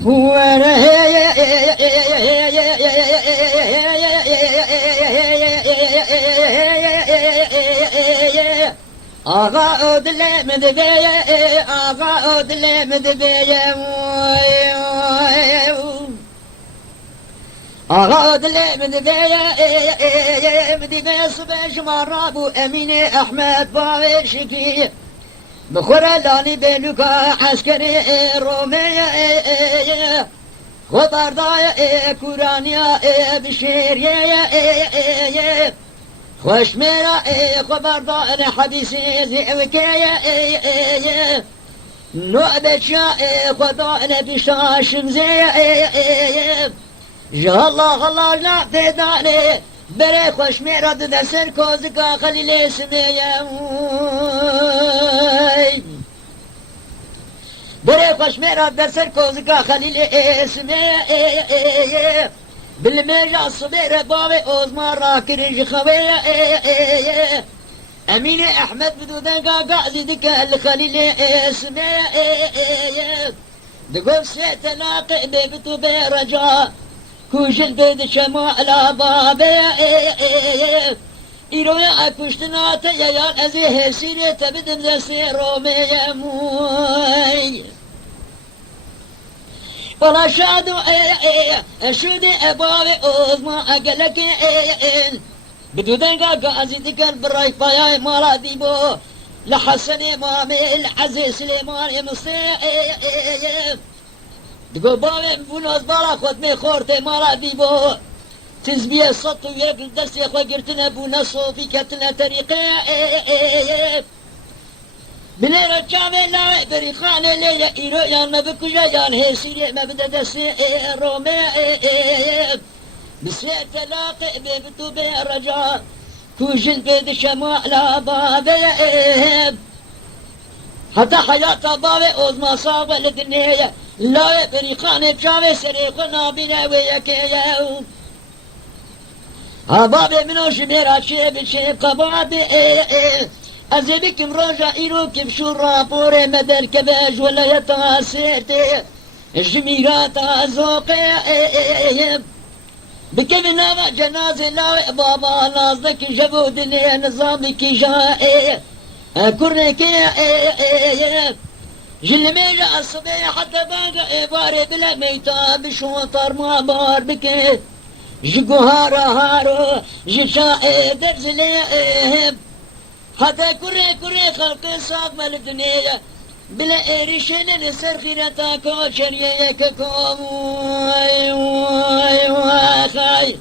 Ağa ödülemedi beye, ağa ödülemedi beye. Ağa ödülemedi beye, medine subhanallah bu Emine Ahmet Bavi Şikri. بخورلانی بلوکا عسکری رومیه خبردای کورانیا بشیریه خوشمیرا خبردار حدیثی زیوکیه نوبتشا خدان بشاشم زیه جالله الله لا تداني بري خوشمیرا دسر کوزکا خلیل اسمیه بري خوشميرا دسر كوزكا خليل اسمي بالميجا الصبير بابي اوزمان راكرج خوي امين احمد بدودن قاعد دكا الخليل اسمي دقول سيتلاقي بيبتو برجاء كوشل بيد شمال بابي إيرويا أكوشتنا تيان أزيه سيري تبدم ذا رومي موي ولا شادو شودي أبابي أوزما أقلك بدودن قاقازي دكال براي بايا مالا ديبو لحسن إمامي العزيز سليمان يمصي دقو بابي بونوز بالا خود مي خورتي مالا ديبو تزبيه السطو وياك الدرس يا اخوة قرتنا ابونا صوفي كتنا طريقة بنير الجامع لا بريخان ليا ايرو يان ما بكوجا يان هيسيري ما بدا دسي رومي بسير تلاقي بيبتو برجاء كوجن بيد شمال بابي حتى حياة بابي اوزما صاغة لدنيا لا بريخان الجامع سريقنا بنا وياكيا بابي منو شميرا شيب شيب قبابي أزيبكم رجع إيروكم شو رابوري مدر كباج ولا يتغاسيتي الجميرات أزوقي بكم نوع جنازي لا بابا نازلك جبود لي نظامك جائي كرنك جل ميجا الصبي حتى باقى إباري بلا ميتا بشوطر ما بار بكي جگوهارا هارو جشاء درزليهم حتى كوري خلق صاق مال الدنيا بلا إيريشن نسر خيرتا كوشر يككم واي واي واي